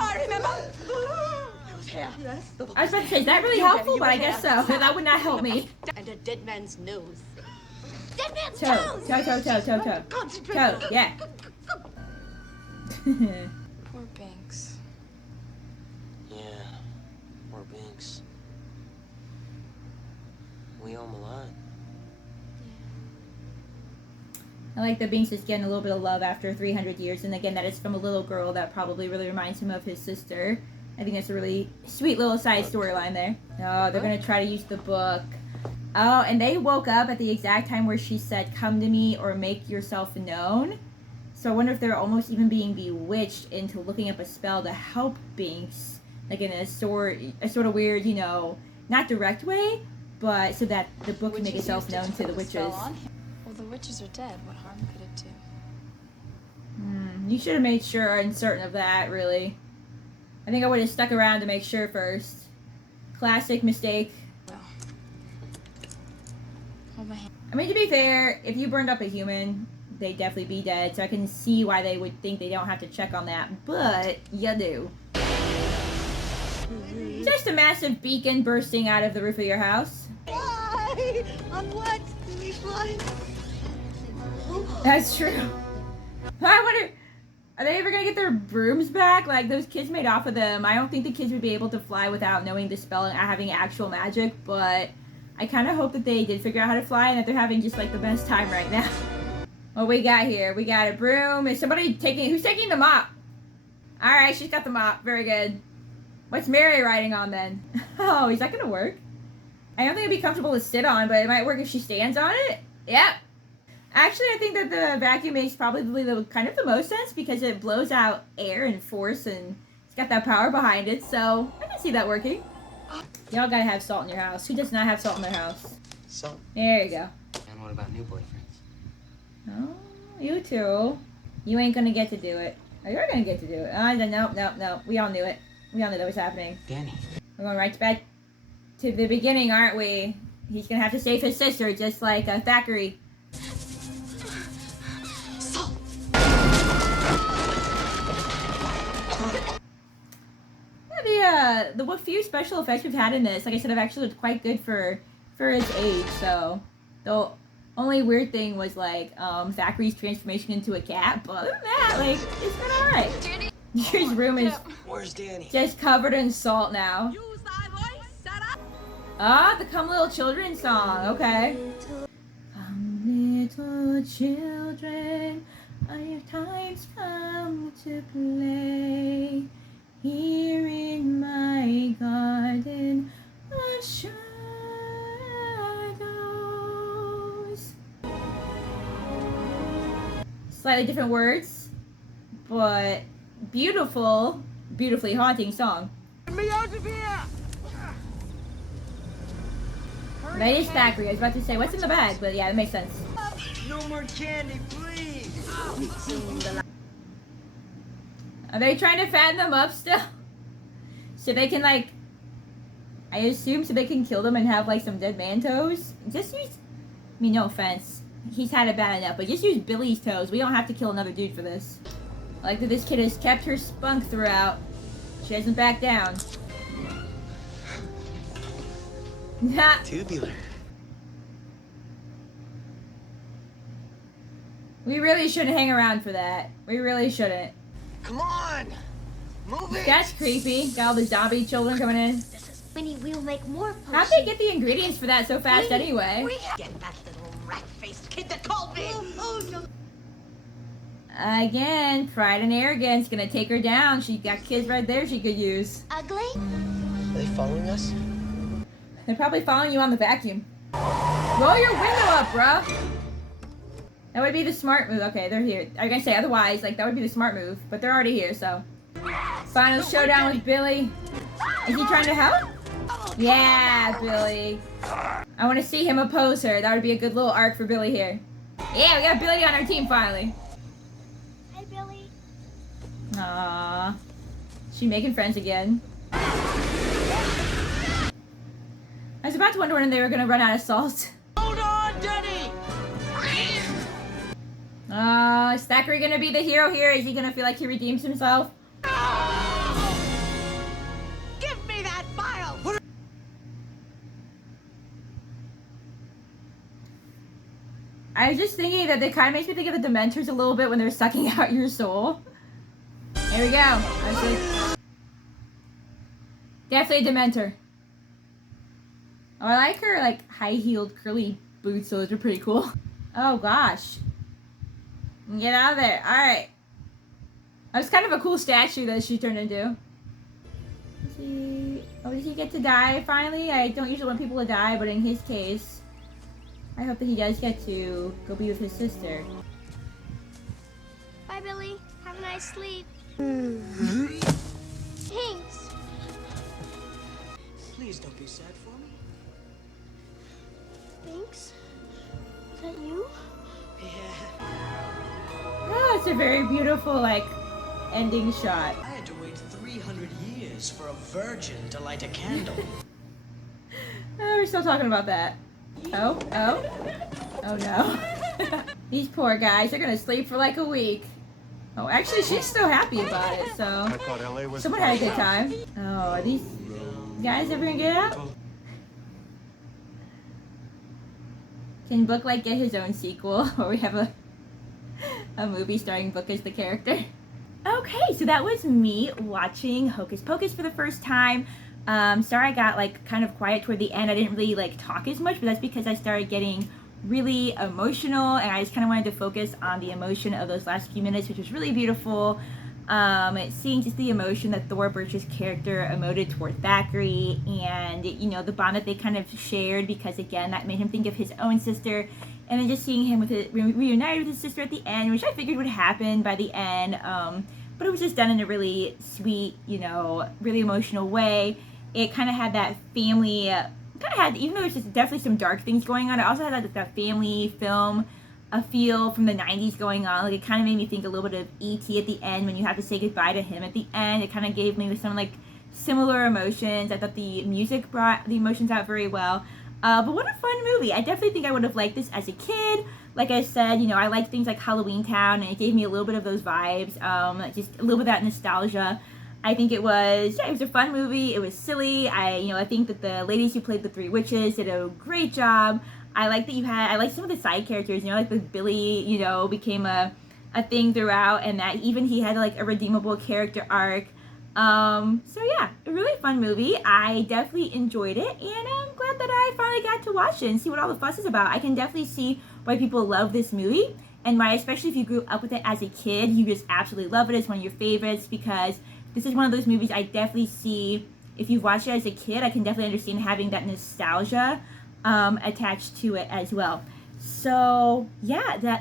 I remember. I was here. Yes. I was about to say, is that really helpful? But I guess so. That would not help me. And a dead man's nose. Dead man's Toe, nose! toe. Concentrate. Toe, yeah. Poor Binks. Yeah, poor Binks. We owe him a lot. I like that Binks is getting a little bit of love after 300 years. And again, that is from a little girl that probably really reminds him of his sister. I think that's a really sweet little side storyline there. Oh, they're going to try to use the book. Oh, and they woke up at the exact time where she said, "Come to me or make yourself known." So I wonder if they're almost even being bewitched into looking up a spell to help Binks, like in a sort of weird, you know, not direct way, but so that the book can make itself known to the witches. Well, the witches are dead. What harm could it do? You should have made sure and certain of that, really. I think I would have stuck around to make sure first. Classic mistake. Well, hold my hand. I mean, to be fair, if you burned up a human, they'd definitely be dead, so I can see why they would think they don't have to check on that, but you do. Just a massive beacon bursting out of the roof of your house. Why? On what? We fly. That's true. I wonder, are they ever gonna get their brooms back? Like, those kids made off of them. I don't think the kids would be able to fly without knowing the spell and having actual magic, but I kind of hope that they did figure out how to fly and that they're having just, like, the best time right now. What we got here? We got a broom. Is somebody taking... Who's taking the mop? Alright, she's got the mop. Very good. What's Mary riding on, then? Oh, is that going to work? I don't think it'd be comfortable to sit on, but it might work if she stands on it. Yep. Actually, I think that the vacuum makes probably the kind of the most sense because it blows out air and force, and it's got that power behind it, so I can see that working. Y'all gotta have salt in your house. Who does not have salt in their house? Salt. There you go. And what about new boyfriends? Oh, you too. You ain't gonna get to do it. Oh, you're gonna get to do it. No. We all knew it. We all knew that was happening. Danny. We're going right back to the beginning, aren't we? He's gonna have to save his sister, just like Thackeray. Yeah, the few special effects we've had in this, like I said, have actually looked quite good for his age. So the only weird thing was like Thackeray's transformation into a cat, but other than that, like it's been alright. His room is Where's Danny? just covered in salt now. Use thy voice, shut up! Ah, the Come Little Children song. Okay. Come little children, your time's come to play. Here in my garden of shadows. Slightly different words, but beautifully haunting song. Get me out of here! That is Thackeray. I was about to say, what's in the bag? But yeah, that makes sense. No more candy, please. Are they trying to fatten them up still? So they can, like, I assume so they can kill them and have, like, some dead man toes? Just use, I mean, no offense. He's had it bad enough, but just use Billy's toes. We don't have to kill another dude for this. I like that this kid has kept her spunk throughout. She hasn't backed down. Tubular. We really shouldn't hang around for that. We really shouldn't. Come on! Move it! That's creepy. Got all the zombie children coming in. Winnie, we'll make more potions. How'd they get the ingredients for that so fast anyway? Get that little rat-faced kid that called me! Again, pride and arrogance gonna take her down. She got kids right there she could use. Ugly? Are they following us? They're probably following you on the vacuum. Roll your window up, bruh! That would be the smart move. Okay, they're here. I was gonna say otherwise, like, that would be the smart move. But they're already here, so. Final showdown with Billy. Is he trying to help? Yeah, Billy. I want to see him oppose her. That would be a good little arc for Billy here. Yeah, we got Billy on our team finally. Hi, Billy. Aww. She making friends again. I was about to wonder when they were gonna run out of salt. Hold on, Denny! Is Thackeray gonna be the hero here? Is he gonna feel like he redeems himself? Give me that vial! I was just thinking that it kind of makes me think of the Dementors a little bit when they're sucking out your soul. There we go. Definitely a Dementor. Oh, I like her, like, high-heeled curly boots. Those are pretty cool. Oh, gosh. Get out of there. Alright. That's kind of a cool statue that she turned into. Does he get to die finally? I don't usually want people to die, but in his case, I hope that he does get to go be with his sister. Bye, Billy. Have a nice sleep. Thanks. Please don't be sad for me. Thanks. Is that you? Yeah. Oh, it's a very beautiful, like, ending shot. I had to wait 300 years for a virgin to light a candle. Oh, we're still talking about that. Oh no. These poor guys, they're gonna sleep for like a week. Oh, actually, she's still happy about it, so. I thought LA was Someone had a good time. Oh, are these guys ever gonna get out? Can Book, like, get his own sequel, where we have a movie starring Book as the character? Okay, so that was me watching Hocus Pocus for the first time. Sorry I got, like, kind of quiet toward the end. I didn't really, like, talk as much, but that's because I started getting really emotional, and I just kind of wanted to focus on the emotion of those last few minutes, which was really beautiful. Seeing just the emotion that Thora Birch's character emoted toward Thackeray, and, you know, the bond that they kind of shared, because, again, that made him think of his own sister, and then just seeing him with reunited with his sister at the end, which I figured would happen by the end, but it was just done in a really sweet, you know, really emotional way. It kind of had that family, even though there's just definitely some dark things going on, it also had that family film a feel from the 90s going on. Like, it kind of made me think a little bit of E.T. at the end when you have to say goodbye to him at the end. It kind of gave me some, like, similar emotions. I thought the music brought the emotions out very well. But what a fun movie. I definitely think I would have liked this as a kid. Like I said, you know, I like things like Halloween Town, and it gave me a little bit of those vibes, just a little bit of that nostalgia. I think it was a fun movie. It was silly. I think that the ladies who played the three witches did a great job. I like that I like some of the side characters, you know, like the Billy, you know, became a thing throughout, and that even he had like a redeemable character arc. So yeah, a really fun movie. I definitely enjoyed it, and I'm glad that I finally got to watch it and see what all the fuss is about. I can definitely see why people love this movie, and why, especially if you grew up with it as a kid, you just absolutely love it. It's one of your favorites, because this is one of those movies I definitely see, if you've watched it as a kid, I can definitely understand having that nostalgia attached to it as well. So yeah,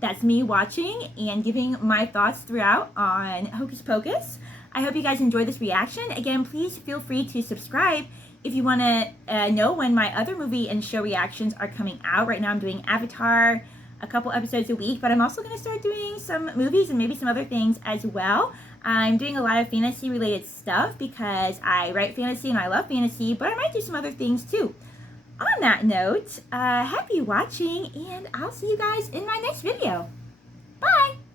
that's me watching and giving my thoughts throughout on Hocus Pocus. I hope you guys enjoyed this reaction. Again, please feel free to subscribe If you want to know when my other movie and show reactions are coming out, right now I'm doing Avatar, a couple episodes a week, but I'm also going to start doing some movies and maybe some other things as well. I'm doing a lot of fantasy related stuff because I write fantasy and I love fantasy, but I might do some other things too. On that note, happy watching, and I'll see you guys in my next video. Bye!